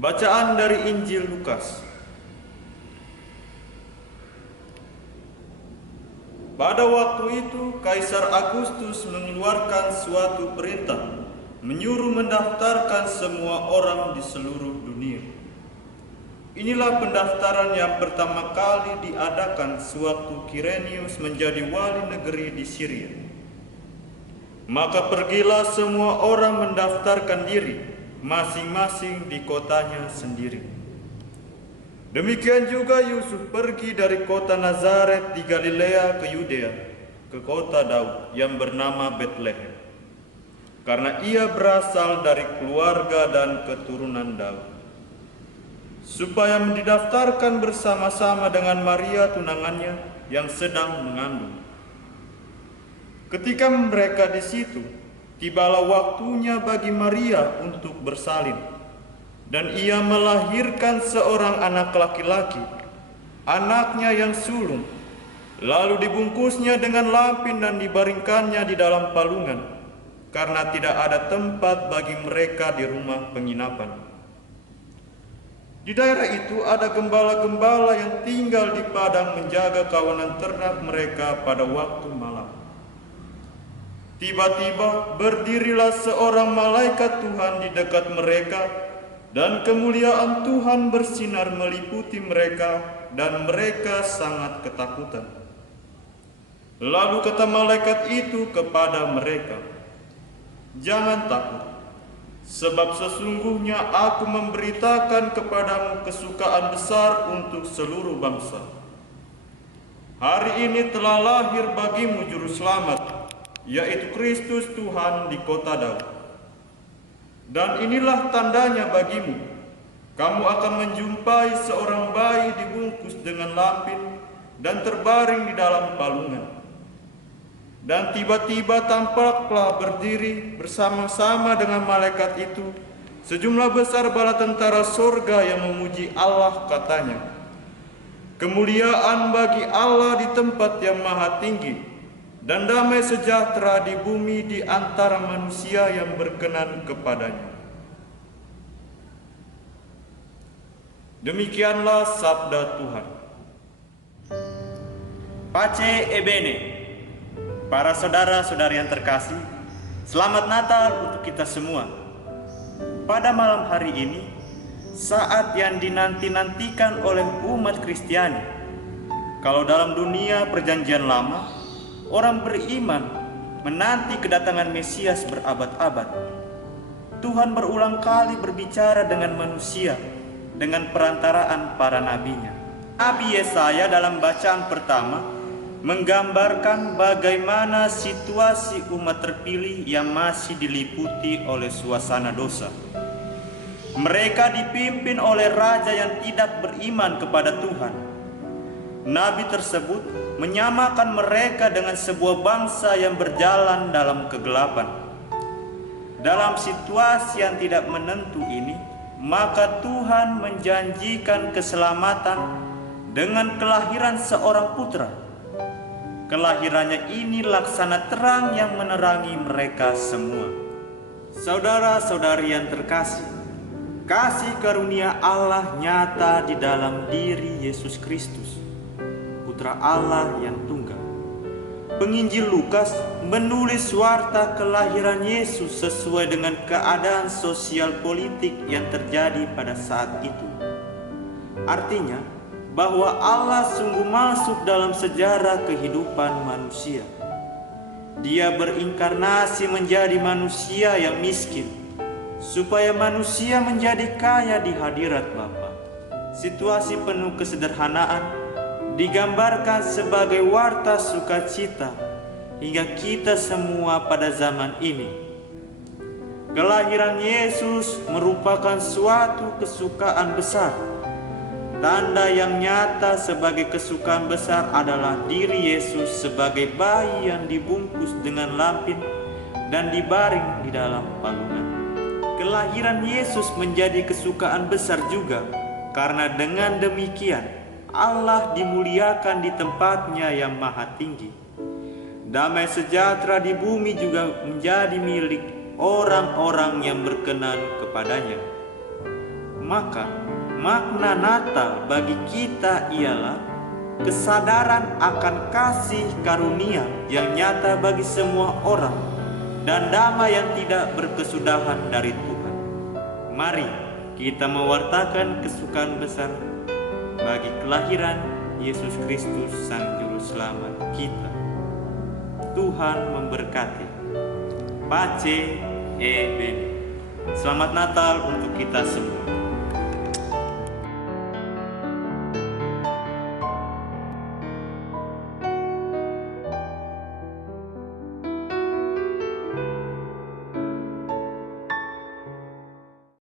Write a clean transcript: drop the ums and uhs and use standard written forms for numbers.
Bacaan dari Injil Lukas. Pada waktu itu, Kaisar Agustus mengeluarkan suatu perintah, menyuruh mendaftarkan semua orang di seluruh dunia. Inilah pendaftaran yang pertama kali diadakan sewaktu Kirenius menjadi wali negeri di Syria. Maka pergilah semua orang mendaftarkan diri, masing-masing di kotanya sendiri. Demikian juga Yusuf pergi dari kota Nazaret di Galilea ke Yudea, ke kota Daud yang bernama Betlehem, karena ia berasal dari keluarga dan keturunan Daud, supaya didaftarkan bersama-sama dengan Maria tunangannya yang sedang mengandung. Ketika mereka di situ, tibalah waktunya bagi Maria untuk bersalin, dan ia melahirkan seorang anak laki-laki, anaknya yang sulung. Lalu dibungkusnya dengan lampin dan dibaringkannya di dalam palungan, karena tidak ada tempat bagi mereka di rumah penginapan. Di daerah itu ada gembala-gembala yang tinggal di padang menjaga kawanan ternak mereka pada waktu malam. Tiba-tiba berdirilah seorang malaikat Tuhan di dekat mereka, dan kemuliaan Tuhan bersinar meliputi mereka, dan mereka sangat ketakutan. Lalu kata malaikat itu kepada mereka, "Jangan takut, sebab sesungguhnya aku memberitakan kepadamu kesukaan besar untuk seluruh bangsa. Hari ini telah lahir bagimu juru selamat, yaitu Kristus Tuhan di kota Daud. Dan inilah tandanya bagimu, kamu akan menjumpai seorang bayi dibungkus dengan lampin dan terbaring di dalam palungan." Dan tiba-tiba tampaklah berdiri bersama-sama dengan malaikat itu sejumlah besar bala tentara sorga yang memuji Allah, katanya, "Kemuliaan bagi Allah di tempat yang maha tinggi, dan damai sejahtera di bumi di antara manusia yang berkenan kepadanya." Demikianlah sabda Tuhan. Pace e bene, para saudara-saudari yang terkasih, selamat Natal untuk kita semua. Pada malam hari ini, saat yang dinanti-nantikan oleh umat Kristiani. Kalau dalam dunia perjanjian lama, orang beriman menanti kedatangan Mesias berabad-abad. Tuhan berulang kali berbicara dengan manusia dengan perantaraan para nabinya. Nabi Yesaya dalam bacaan pertama menggambarkan bagaimana situasi umat terpilih yang masih diliputi oleh suasana dosa. Mereka dipimpin oleh raja yang tidak beriman kepada Tuhan. Nabi tersebut menyamakan mereka dengan sebuah bangsa yang berjalan dalam kegelapan. Dalam situasi yang tidak menentu ini, maka Tuhan menjanjikan keselamatan dengan kelahiran seorang putra. Kelahirannya ini laksana terang yang menerangi mereka semua. Saudara-saudari yang terkasih, kasih karunia Allah nyata di dalam diri Yesus Kristus, Putra Allah yang tunggal. Penginjil Lukas menulis warta kelahiran Yesus sesuai dengan keadaan sosial politik yang terjadi pada saat itu. Artinya, bahwa Allah sungguh masuk dalam sejarah kehidupan manusia. Dia berinkarnasi menjadi manusia yang miskin, supaya manusia menjadi kaya di hadirat Bapa. Situasi penuh kesederhanaan digambarkan sebagai warta sukacita hingga kita semua pada zaman ini. Kelahiran Yesus merupakan suatu kesukaan besar. Tanda yang nyata sebagai kesukaan besar adalah diri Yesus sebagai bayi yang dibungkus dengan lampin dan dibaring di dalam palungan. Kelahiran Yesus menjadi kesukaan besar juga karena dengan demikian Allah dimuliakan di tempatnya yang maha tinggi. Damai sejahtera di bumi juga menjadi milik orang-orang yang berkenan kepadanya. Maka makna Natal bagi kita ialah kesadaran akan kasih karunia yang nyata bagi semua orang dan damai yang tidak berkesudahan dari Tuhan. Mari kita mewartakan kesukaan besar bagi kelahiran Yesus Kristus Sang Juru Selamat kita. Tuhan memberkati. Pace e bene. Selamat Natal untuk kita semua.